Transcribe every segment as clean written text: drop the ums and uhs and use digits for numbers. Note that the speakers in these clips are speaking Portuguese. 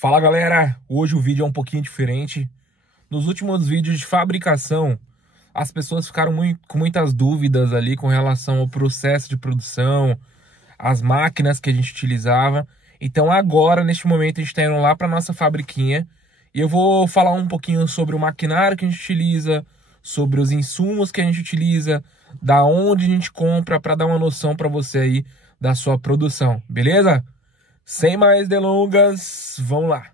Fala galera, hoje o vídeo é um pouquinho diferente. Nos últimos vídeos de fabricação, as pessoas ficaram com muitas dúvidas ali com relação ao processo de produção, as máquinas que a gente utilizava. Então agora, neste momento, a gente está indo lá para nossa fabriquinha e eu vou falar um pouquinho sobre o maquinário que a gente utiliza, sobre os insumos que a gente utiliza, da onde a gente compra, para dar uma noção para você aí da sua produção, beleza? Sem mais delongas, vamos lá!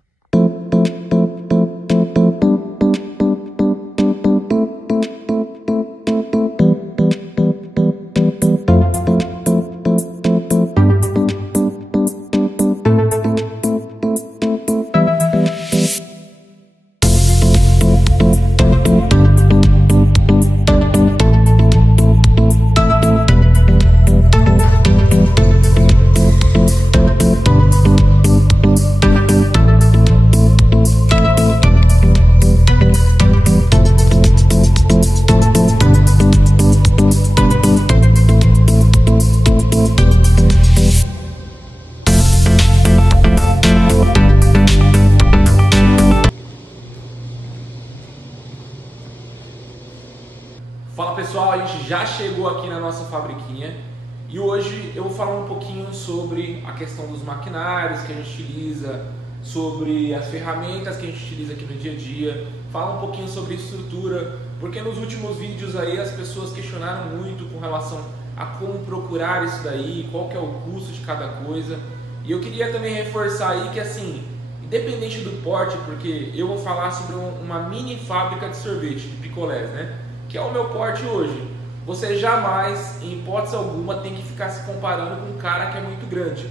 Fala pessoal, a gente já chegou aqui na nossa fabriquinha e hoje eu vou falar um pouquinho sobre a questão dos maquinários que a gente utiliza, sobre as ferramentas que a gente utiliza aqui no dia a dia, falar um pouquinho sobre estrutura, porque nos últimos vídeos aí as pessoas questionaram muito com relação a como procurar isso daí, qual que é o custo de cada coisa, e eu queria também reforçar aí que assim, independente do porte, porque eu vou falar sobre uma mini fábrica de sorvete, de picolés, né? Que é o meu porte hoje. Você jamais, em hipótese alguma, tem que ficar se comparando com um cara que é muito grande,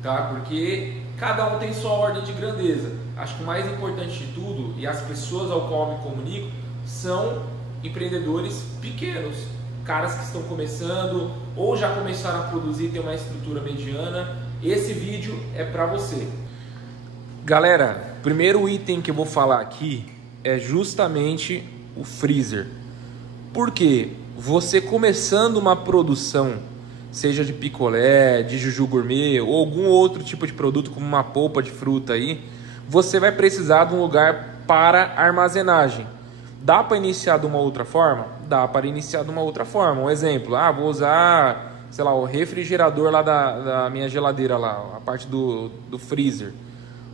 tá? Porque cada um tem sua ordem de grandeza. Acho que o mais importante de tudo, e as pessoas ao qual eu me comunico, são empreendedores pequenos, caras que estão começando ou já começaram a produzir, tem uma estrutura mediana. Esse vídeo é para você. Galera, o primeiro item que eu vou falar aqui é justamente o freezer. Porque você começando uma produção, seja de picolé, de juju gourmet ou algum outro tipo de produto como uma polpa de fruta aí, você vai precisar de um lugar para armazenagem. Dá para iniciar de uma outra forma? Dá para iniciar de uma outra forma. Um exemplo, vou usar, sei lá, o refrigerador lá da minha geladeira lá, a parte do freezer.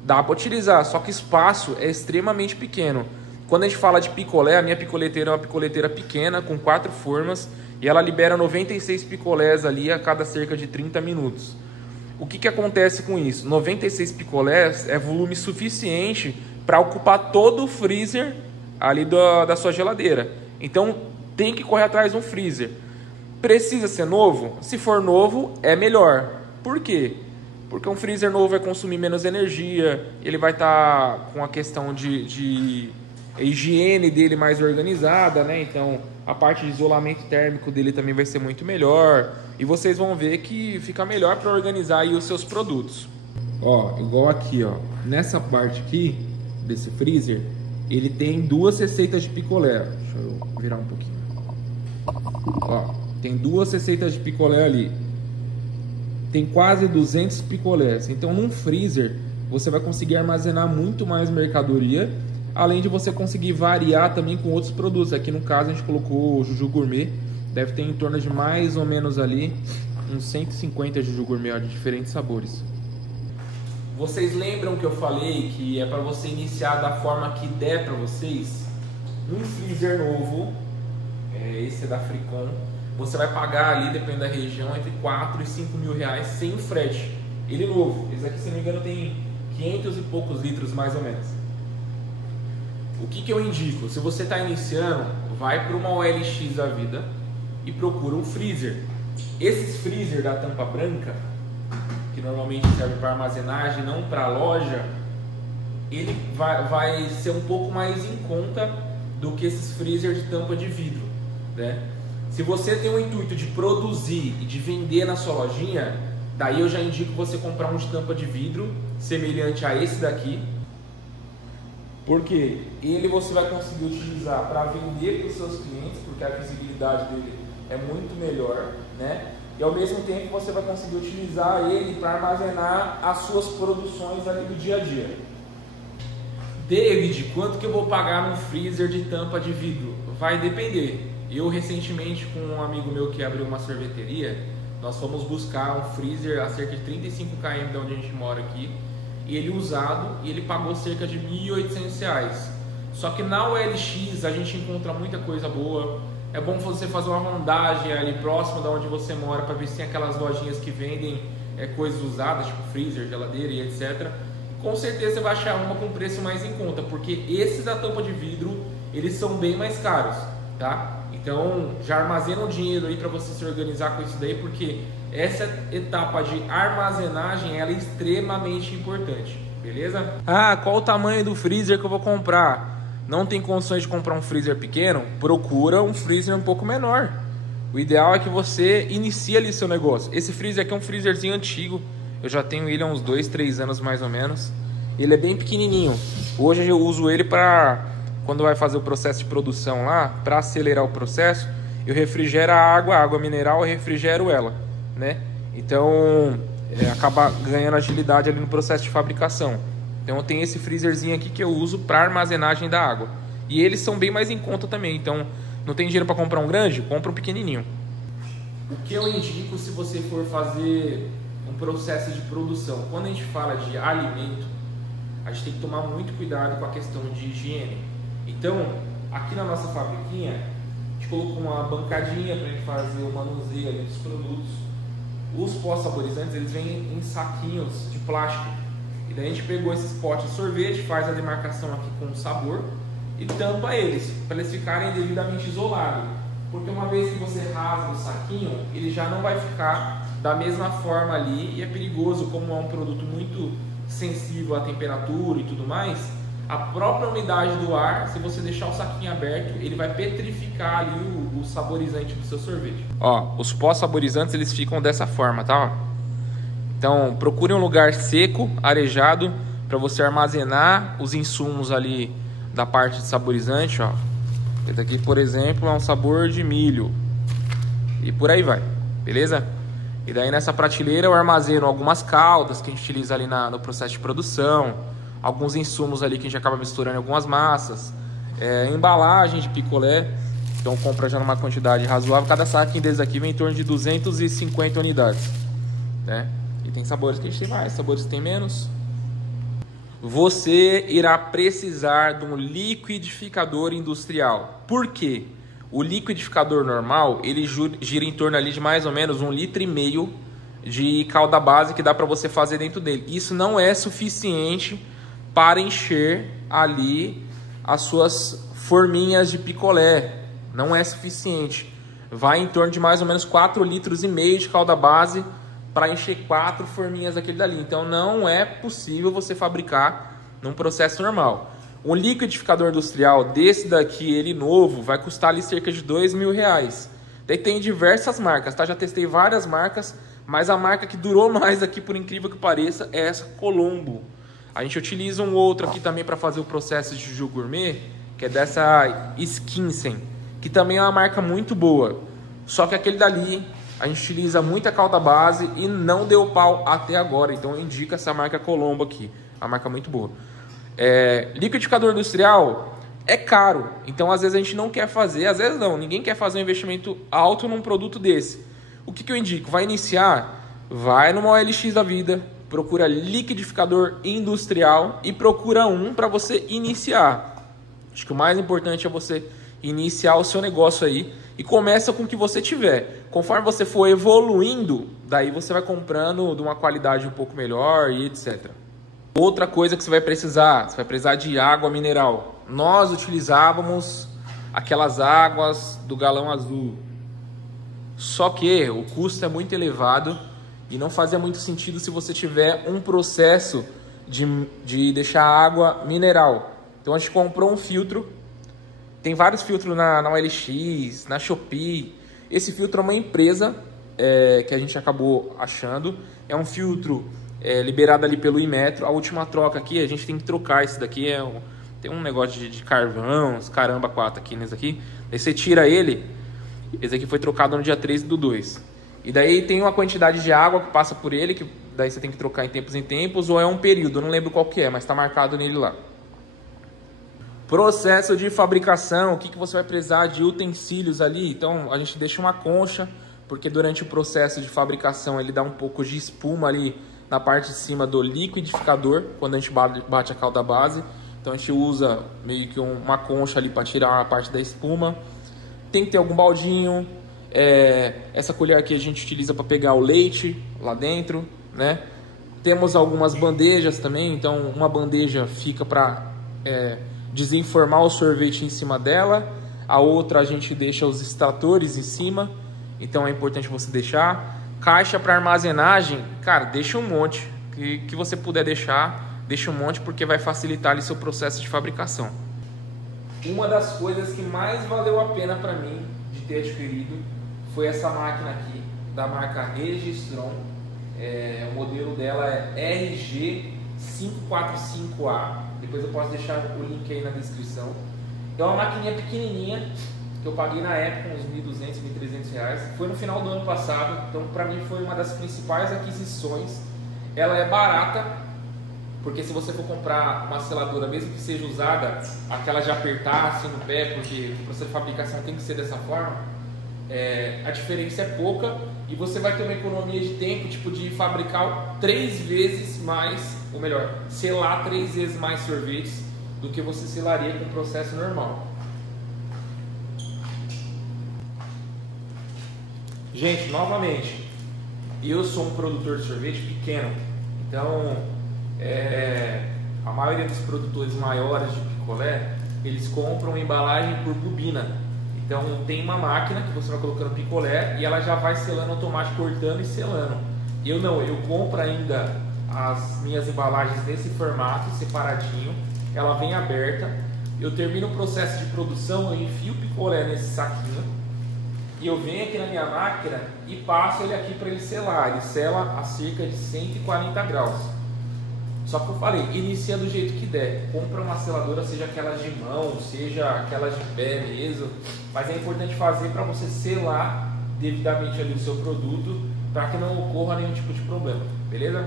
Dá para utilizar, só que o espaço é extremamente pequeno. Quando a gente fala de picolé, a minha picoleteira é uma picoleteira pequena, com 4 formas, e ela libera 96 picolés ali a cada cerca de 30 minutos. O que acontece com isso? 96 picolés é volume suficiente para ocupar todo o freezer ali da sua geladeira. Então tem que correr atrás de um freezer. Precisa ser novo? Se for novo, é melhor. Por quê? Porque um freezer novo vai consumir menos energia, ele vai estar com a questão de a higiene dele mais organizada, né? Então a parte de isolamento térmico dele também vai ser muito melhor e vocês vão ver que fica melhor para organizar aí os seus produtos. Ó, igual aqui, ó, nessa parte aqui desse freezer, ele tem 2 receitas de picolé. Deixa eu virar um pouquinho. Ó, tem 2 receitas de picolé ali. Tem quase 200 picolés. Então num freezer você vai conseguir armazenar muito mais mercadoria, além de você conseguir variar também com outros produtos. Aqui no caso a gente colocou o juju gourmet, deve ter em torno de mais ou menos ali uns 150 juju gourmet de diferentes sabores. Vocês lembram que eu falei que é para você iniciar da forma que der para vocês? Um freezer novo, esse é da Fricon, você vai pagar ali, dependendo da região, entre 4 e 5 mil reais sem frete. Ele novo, esse aqui, se não me engano, tem 500 e poucos litros mais ou menos. o que eu indico? Se você está iniciando, vai para uma OLX da vida e procura um freezer. Esses freezer da tampa branca, que normalmente serve para armazenagem, não para loja, ele vai ser um pouco mais em conta do que esses freezer de tampa de vidro, né? Se você tem o intuito de produzir e de vender na sua lojinha, daí eu já indico você comprar um de tampa de vidro semelhante a esse daqui, porque ele você vai conseguir utilizar para vender para os seus clientes, porque a visibilidade dele é muito melhor, né? E ao mesmo tempo você vai conseguir utilizar ele para armazenar as suas produções ali do dia a dia. David, quanto que eu vou pagar num freezer de tampa de vidro? Vai depender. Eu recentemente, com um amigo meu que abriu uma sorveteria, nós fomos buscar um freezer a cerca de 35 km de onde a gente mora aqui, e ele usado, e ele pagou cerca de R$ 1.800. Só que na OLX a gente encontra muita coisa boa. É bom você fazer uma rondagem ali próximo da onde você mora para ver se tem aquelas lojinhas que vendem coisas usadas, tipo freezer, geladeira e etc. Com certeza você vai achar uma com preço mais em conta, porque esses da tampa de vidro, eles são bem mais caros, tá? Então já armazena o dinheiro aí para você se organizar com isso daí, porque essa etapa de armazenagem ela é extremamente importante, beleza? Ah, qual o tamanho do freezer que eu vou comprar? Não tem condições de comprar um freezer pequeno? Procura um freezer um pouco menor. O ideal é que você inicie ali seu negócio. Esse freezer aqui é um freezerzinho antigo, eu já tenho ele há uns 2, 3 anos mais ou menos. Ele é bem pequenininho. Hoje eu uso ele para quando vai fazer o processo de produção lá, para acelerar o processo, eu refrigero a água mineral, eu refrigero ela, né? Então acaba ganhando agilidade ali no processo de fabricação. Então eu tenho esse freezerzinho aqui que eu uso para armazenagem da água. E eles são bem mais em conta também. Então não tem dinheiro para comprar um grande? Compra um pequenininho. O que eu indico se você for fazer um processo de produção? Quando a gente fala de alimento, a gente tem que tomar muito cuidado com a questão de higiene. Então, aqui na nossa fabriquinha, a gente colocou uma bancadinha para a gente fazer o manuseio ali dos produtos. Os pós saborizantes, eles vêm em saquinhos de plástico. E daí a gente pegou esses potes de sorvete, faz a demarcação aqui com o sabor e tampa eles, para eles ficarem devidamente isolados. Porque uma vez que você rasga o saquinho, ele já não vai ficar da mesma forma ali, e é perigoso, como é um produto muito sensível à temperatura e tudo mais, a própria umidade do ar, se você deixar o saquinho aberto, ele vai petrificar ali o saborizante do seu sorvete. Ó, os pós saborizantes eles ficam dessa forma, tá? Então procure um lugar seco, arejado, para você armazenar os insumos ali da parte de saborizante, ó. Esse aqui, por exemplo, é um sabor de milho e por aí vai, beleza? E daí nessa prateleira eu armazeno algumas caldas que a gente utiliza ali no processo de produção, alguns insumos ali que a gente acaba misturando em algumas massas, embalagem de picolé, então compra já numa quantidade razoável. Cada saquinho desses aqui vem em torno de 250 unidades, né? E tem sabores que a gente tem mais, sabores que tem menos. Você irá precisar de um liquidificador industrial. Por quê? O liquidificador normal, ele gira em torno ali de mais ou menos 1,5 litros de calda base que dá para você fazer dentro dele. Isso não é suficiente para encher ali as suas forminhas de picolé. Não é suficiente. Vai em torno de mais ou menos 4,5 litros de calda base para encher 4 forminhas daquele dali. Então não é possível você fabricar num processo normal. Um liquidificador industrial desse daqui, ele novo, vai custar ali cerca de R$2.000. Daí tem diversas marcas, tá? Já testei várias marcas, mas a marca que durou mais aqui, por incrível que pareça, é essa Colombo. A gente utiliza um outro aqui também para fazer o processo de Juju Gourmet, que é dessa Skinsen, que também é uma marca muito boa. Só que aquele dali, a gente utiliza muita calda base e não deu pau até agora. Então eu indico essa marca Colombo aqui, uma marca muito boa. Liquidificador industrial é caro, então às vezes a gente não quer fazer, às vezes não, ninguém quer fazer um investimento alto num produto desse. O que eu indico? Vai iniciar, vai numa OLX da vida, procura liquidificador industrial e procura um para você iniciar. Acho que o mais importante é você iniciar o seu negócio aí e começa com o que você tiver. Conforme você for evoluindo, daí você vai comprando de uma qualidade um pouco melhor e etc. Outra coisa que você vai precisar de água mineral. nós utilizávamos aquelas águas do galão azul. Só que o custo é muito elevado e não fazia muito sentido se você tiver um processo de deixar a água mineral. Então a gente comprou um filtro. Tem vários filtros na OLX, na Shopee. Esse filtro é uma empresa que a gente acabou achando. É um filtro liberado ali pelo Inmetro. A última troca aqui, a gente tem que trocar. Esse daqui tem um negócio de carvão, uns caramba 4 aqui nesse aqui. Daí você tira ele. Esse aqui foi trocado no dia 13/2. E daí tem uma quantidade de água que passa por ele, que daí você tem que trocar em tempos, ou é um período, eu não lembro qual que é, mas está marcado nele lá. Processo de fabricação, o que você vai precisar de utensílios ali? Então a gente deixa uma concha, porque durante o processo de fabricação ele dá um pouco de espuma ali na parte de cima do liquidificador, quando a gente bate a calda base. Então a gente usa meio que uma concha ali para tirar a parte da espuma. Tem que ter algum baldinho. Essa colher aqui a gente utiliza para pegar o leite lá dentro, né? Temos algumas bandejas também, então uma bandeja fica para desenformar o sorvete em cima dela, a outra a gente deixa os extratores em cima, então é importante você deixar. Caixa para armazenagem, cara, deixa um monte, que você puder deixar, deixa um monte, porque vai facilitar ali seu processo de fabricação. Uma das coisas que mais valeu a pena para mim de ter adquirido foi essa máquina aqui, da marca Registron. O modelo dela é RG545A. Depois eu posso deixar o link aí na descrição. É uma maquininha pequenininha, que eu paguei na época uns R$1.200, R$1.300. Foi no final do ano passado, então para mim foi uma das principais aquisições. Ela é barata, porque se você for comprar uma seladora, mesmo que seja usada, aquela de apertar assim no pé, porque o processo de fabricação tem que ser dessa forma, a diferença é pouca e você vai ter uma economia de tempo, tipo de fabricar 3 vezes mais, ou melhor, selar 3 vezes mais sorvetes do que você selaria com o processo normal. Gente, novamente, eu sou um produtor de sorvete pequeno, então a maioria dos produtores maiores de picolé, eles compram embalagem por bobina. Então tem uma máquina que você vai colocando picolé e ela já vai selando automático, cortando e selando. Eu não, eu compro ainda as minhas embalagens nesse formato, separadinho. Ela vem aberta, eu termino o processo de produção, eu enfio o picolé nesse saquinho e eu venho aqui na minha máquina e passo ele aqui para ele selar. Ele sela a cerca de 140 graus. Só que eu falei, inicia do jeito que der. Compra uma seladora, seja aquelas de mão, seja aquelas de pé mesmo. Mas é importante fazer para você selar devidamente ali o seu produto, para que não ocorra nenhum tipo de problema, beleza?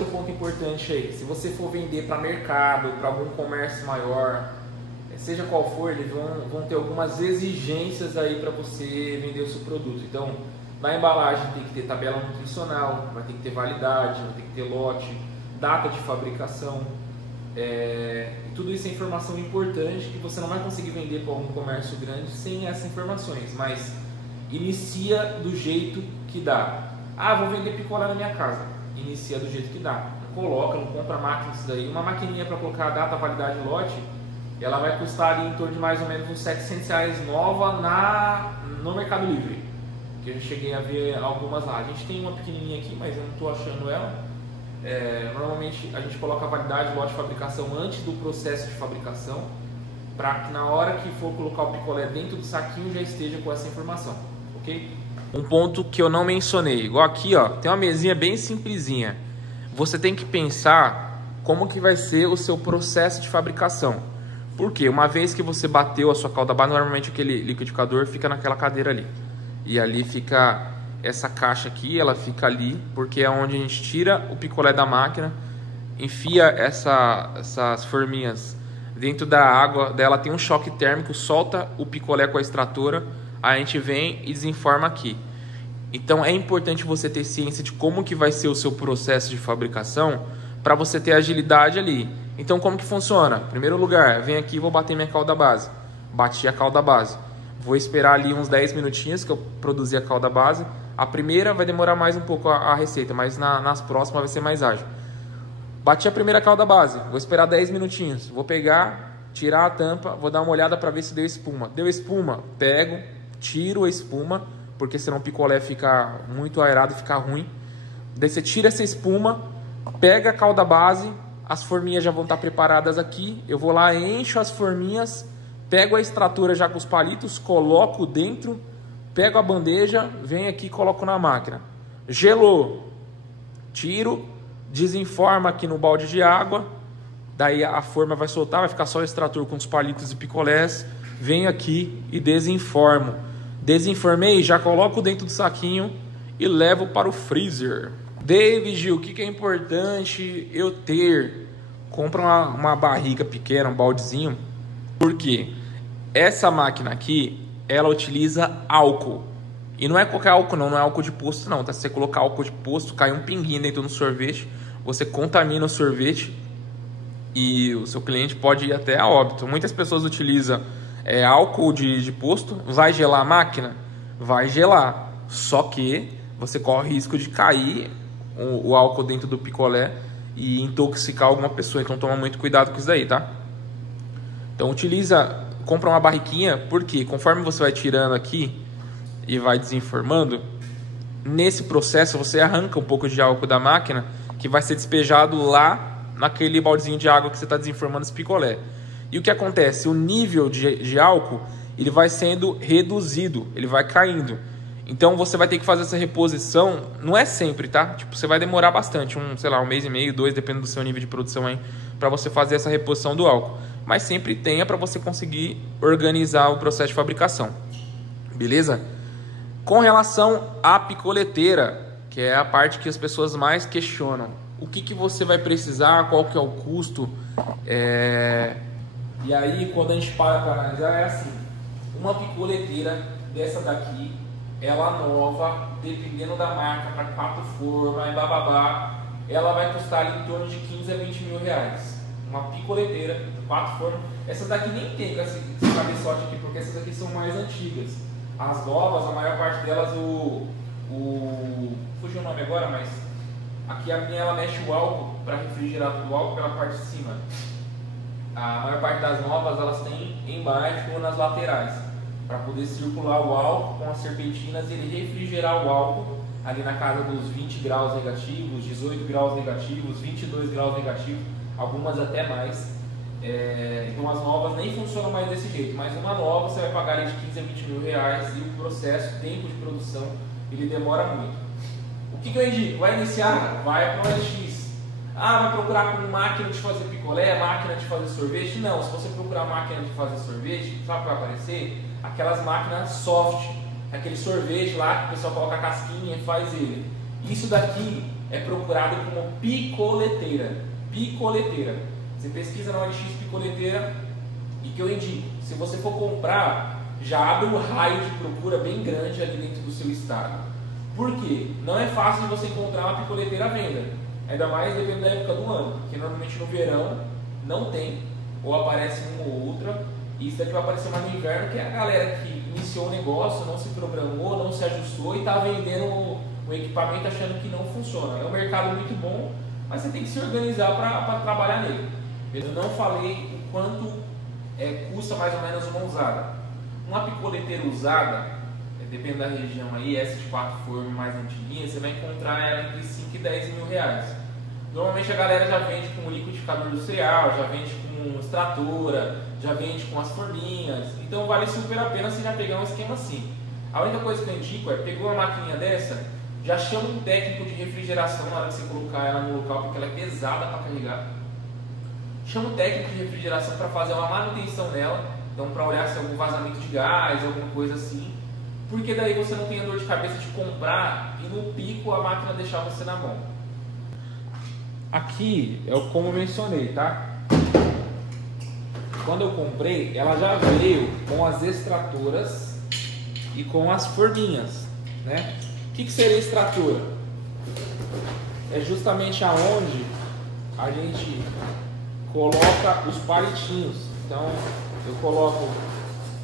Um ponto importante aí, se você for vender para mercado, para algum comércio maior, seja qual for, eles vão ter algumas exigências aí para você vender o seu produto. Então, na embalagem tem que ter tabela nutricional, vai ter que ter validade, vai ter que ter lote, data de fabricação. Tudo isso é informação importante que você não vai conseguir vender para algum comércio grande sem essas informações. Mas inicia do jeito que dá. Ah, vou vender picolé na minha casa. Inicia do jeito que dá. Não coloca, não compra máquina isso daí. Uma maquininha para colocar a data, validade e lote, ela vai custar ali em torno de mais ou menos uns R$700 nova no Mercado Livre. Que eu cheguei a ver algumas lá. A gente tem uma pequenininha aqui, mas eu não estou achando ela. Normalmente a gente coloca a validade, lote de fabricação antes do processo de fabricação, para que na hora que for colocar o picolé dentro do saquinho já esteja com essa informação, ok? Um ponto que eu não mencionei, igual aqui, ó, tem uma mesinha bem simplesinha. Você tem que pensar como que vai ser o seu processo de fabricação. Porque uma vez que você bateu a sua calda base, normalmente aquele liquidificador fica naquela cadeira ali. E ali fica essa caixa aqui, ela fica ali, porque é onde a gente tira o picolé da máquina, enfia essas forminhas dentro da água, dela tem um choque térmico, solta o picolé com a extratora, a gente vem e desenforma aqui. Então é importante você ter ciência de como que vai ser o seu processo de fabricação, para você ter agilidade ali. Então como que funciona? Em primeiro lugar, vem aqui e vou bater minha calda base. Bati a calda base. Vou esperar ali uns 10 minutinhos que eu produzi a calda base. A primeira vai demorar mais um pouco a receita, mas nas próximas vai ser mais ágil. Bati a primeira calda base, vou esperar 10 minutinhos, vou pegar, tirar a tampa, vou dar uma olhada para ver se deu espuma. Deu espuma, pego, tiro a espuma, porque senão o picolé fica muito aerado e fica ruim. Daí você tira essa espuma, pega a calda base, as forminhas já vão estar preparadas aqui, eu vou lá, encho as forminhas, pego a extratora já com os palitos, coloco dentro, pego a bandeja, venho aqui e coloco na máquina. Gelou, tiro, desenforma aqui no balde de água, daí a forma vai soltar, vai ficar só o extrator com os palitos e picolés, venho aqui e desenformo. Desenformei, já coloco dentro do saquinho e levo para o freezer. David, o que é importante eu ter? Compra uma barriga pequena, um baldezinho, porque essa máquina aqui, ela utiliza álcool. E não é qualquer álcool não é álcool de posto não, tá? Se você colocar álcool de posto, cai um pinguinho dentro do sorvete, você contamina o sorvete e o seu cliente pode ir até a óbito. Muitas pessoas utilizam álcool de posto, vai gelar a máquina? Vai gelar, só que você corre risco de cair o álcool dentro do picolé e intoxicar alguma pessoa, então toma muito cuidado com isso daí, tá? Então compra uma barriquinha, porque conforme você vai tirando aqui e vai desenformando, nesse processo você arranca um pouco de álcool da máquina, que vai ser despejado lá naquele baldezinho de água que você está desenformando esse picolé. E o que acontece? O nível de álcool ele vai sendo reduzido, ele vai caindo. Então você vai ter que fazer essa reposição, não é sempre, tá? Tipo, você vai demorar bastante, sei lá, 1 mês e meio, 2, dependendo do seu nível de produção aí, para você fazer essa reposição do álcool. Mas sempre tenha para você conseguir organizar o processo de fabricação. Beleza? Com relação à picoleteira, que é a parte que as pessoas mais questionam. O que você vai precisar, qual que é o custo? E aí, quando a gente para analisar, é assim. Uma picoleteira dessa daqui, ela nova, dependendo da marca, para 4 formas e bababá, ela vai custar ali em torno de 15 a 20 mil reais. Uma picoleteira de 4 formas. Essas daqui nem tem esse cabeçote aqui, porque essas aqui são mais antigas. As novas, a maior parte delas, fugiu o nome agora, mas aqui a minha ela mexe o álcool para refrigerar todo o álcool pela parte de cima. A maior parte das novas elas têm embaixo ou nas laterais, para poder circular o álcool com as serpentinas e ele refrigerar o álcool ali na casa dos 20 graus negativos, 18 graus negativos, 22 graus negativos, algumas até mais. Então as novas nem funcionam mais desse jeito, mas uma nova você vai pagar ali de 15 a 20 mil reais e o processo, tempo de produção, ele demora muito. O que eu indico? Vai iniciar? Vai para o OLX. Vai procurar com máquina de fazer picolé, máquina de fazer sorvete? Não, se você procurar máquina de fazer sorvete, sabe o que vai aparecer? Aquelas máquinas soft, aquele sorvete lá que o pessoal coloca a casquinha e faz ele. Isso daqui é procurado como picoleteira. Picoleteira. Você pesquisa na OLX picoleteira e que eu indico, se você for comprar, já abre um raio de procura bem grande ali dentro do seu estado. Por quê? Não é fácil de você encontrar uma picoleteira à venda, ainda mais dependendo da época do ano, porque normalmente no verão não tem, ou aparece uma ou outra, e isso daqui vai aparecer mais no inverno, que é a galera que iniciou o negócio, não se programou, não se ajustou e está vendendo o equipamento achando que não funciona. É um mercado muito bom, mas você tem que se organizar para trabalhar nele. Eu não falei o quanto custa mais ou menos uma usada. Uma picoleteira usada, dependendo da região aí, essa de 4 formas mais antiguinha, você vai encontrar ela entre 5 e 10 mil reais. Normalmente a galera já vende com liquidificador industrial, já vende com extratora, já vende com as forminhas. Então vale super a pena você já pegar um esquema assim. A única coisa que eu indico pegou uma maquininha dessa, já chama um técnico de refrigeração na hora que você colocar ela no local, porque ela é pesada para carregar. Chama um técnico de refrigeração para fazer uma manutenção nela, então para olhar se é algum vazamento de gás, alguma coisa assim, porque daí você não tem a dor de cabeça de comprar e no pico a máquina deixar você na mão. Aqui é como eu mencionei, tá? Quando eu comprei, ela já veio com as extratoras e com as forminhas, né? O que seria extratora? É justamente aonde a gente coloca os palitinhos. Então eu coloco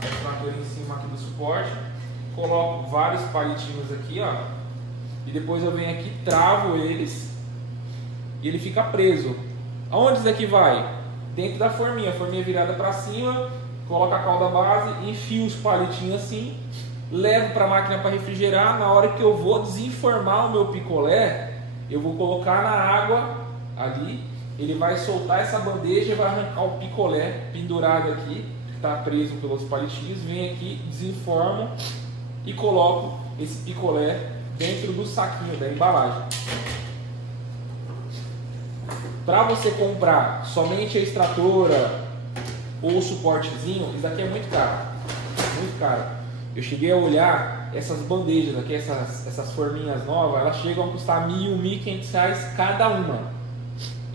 a extratora em cima aqui do suporte, coloco vários palitinhos aqui, ó, e depois eu venho aqui, travo eles e ele fica preso. Aonde isso daqui vai? Dentro da forminha, a forminha virada para cima, coloca a calda base, enfio os palitinhos assim, levo para a máquina para refrigerar. Na hora que eu vou desenformar o meu picolé, eu vou colocar na água ali, ele vai soltar essa bandeja e vai arrancar o picolé pendurado aqui, que está preso pelos palitinhos. Vem aqui, desenformo e coloco esse picolé dentro do saquinho da embalagem. Para você comprar somente a extratora ou o suportezinho, isso daqui é muito caro, muito caro. Eu cheguei a olhar essas bandejas aqui, essas forminhas novas, elas chegam a custar R$1.000, R$1.500 cada uma.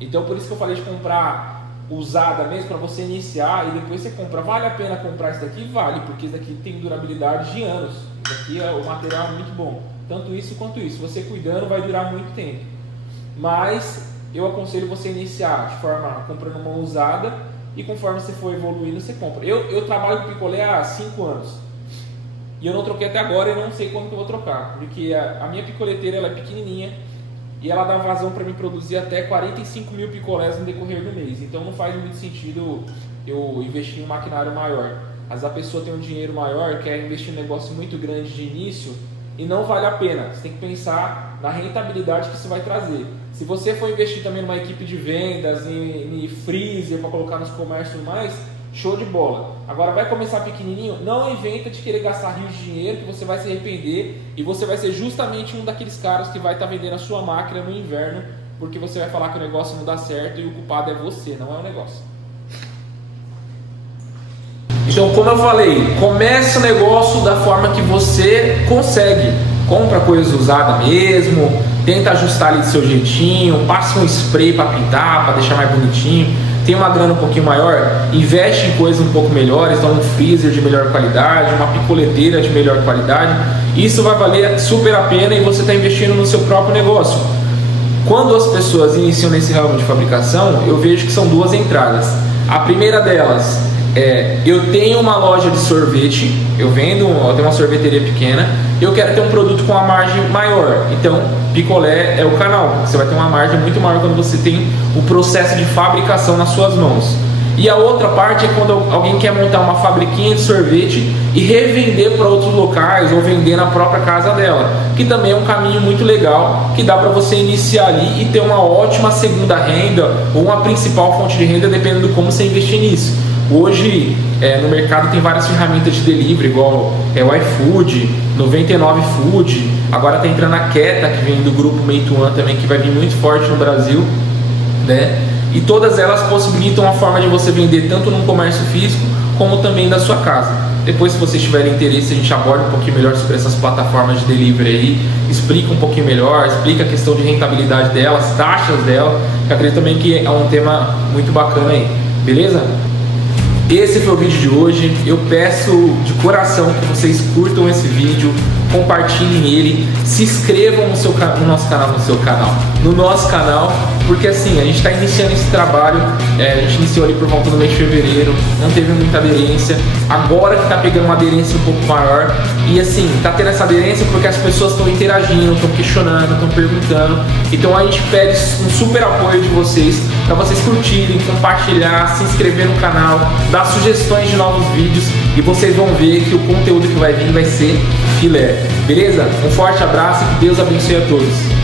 Então por isso que eu falei de comprar usada mesmo, para você iniciar e depois você compra. Vale a pena comprar isso daqui? Vale, porque isso daqui tem durabilidade de anos. Isso aqui é o material muito bom, tanto isso quanto isso. Você cuidando vai durar muito tempo. Mas eu aconselho você iniciar de forma comprando uma usada e conforme você for evoluindo você compra. Eu trabalho com picolé há 5 anos e eu não troquei até agora e não sei quando que eu vou trocar, porque a minha picoleteira ela é pequenininha e ela dá vazão para mim produzir até 45 mil picolés no decorrer do mês. Então não faz muito sentido eu investir em um maquinário maior. Às vezes a pessoa tem um dinheiro maior, quer investir em um negócio muito grande de início e não vale a pena. Você tem que pensar na rentabilidade que isso vai trazer. Se você for investir também numa equipe de vendas, em freezer para colocar nos comércios e mais, show de bola. Agora vai começar pequenininho, não inventa de querer gastar rios de dinheiro, que você vai se arrepender e você vai ser justamente um daqueles caras que vai estar vendendo a sua máquina no inverno, porque você vai falar que o negócio não dá certo e o culpado é você, não é o negócio. Então, como eu falei, comece o negócio da forma que você consegue. Compra coisas usadas mesmo, tenta ajustar ali do seu jeitinho, passa um spray para pintar, para deixar mais bonitinho. Tem uma grana um pouquinho maior, investe em coisas um pouco melhores, então um freezer de melhor qualidade, uma picoleteira de melhor qualidade. Isso vai valer super a pena e você está investindo no seu próprio negócio. Quando as pessoas iniciam nesse ramo de fabricação, eu vejo que são duas entradas. A primeira delas eu tenho uma loja de sorvete, eu tenho uma sorveteria pequena, eu quero ter um produto com uma margem maior. Então, picolé é o canal. Você vai ter uma margem muito maior quando você tem o processo de fabricação nas suas mãos. E a outra parte é quando alguém quer montar uma fabriquinha de sorvete e revender para outros locais ou vender na própria casa dela, que também é um caminho muito legal, que dá para você iniciar ali e ter uma ótima segunda renda ou uma principal fonte de renda, dependendo de como você investir nisso. Hoje no mercado tem várias ferramentas de delivery, igual o iFood, 99 Food, agora está entrando a Keta, que vem do grupo Meituan também, que vai vir muito forte no Brasil, né? E todas elas possibilitam a forma de você vender tanto no comércio físico como também da sua casa. Depois, se vocês tiverem interesse, a gente aborda um pouquinho melhor sobre essas plataformas de delivery aí, explica um pouquinho melhor, explica a questão de rentabilidade delas, taxas dela, que eu acredito também que é um tema muito bacana aí, beleza? Esse foi o vídeo de hoje. Eu peço de coração que vocês curtam esse vídeo, compartilhem ele, se inscrevam no nosso canal, porque assim, a gente está iniciando esse trabalho, a gente iniciou ali por volta do mês de fevereiro, não teve muita aderência, agora que está pegando uma aderência um pouco maior, e assim, está tendo essa aderência porque as pessoas estão interagindo, estão questionando, estão perguntando, então a gente pede um super apoio de vocês, para vocês curtirem, compartilhar, se inscrever no canal, dar sugestões de novos vídeos, e vocês vão ver que o conteúdo que vai vir vai ser filé, beleza? Um forte abraço e que Deus abençoe a todos.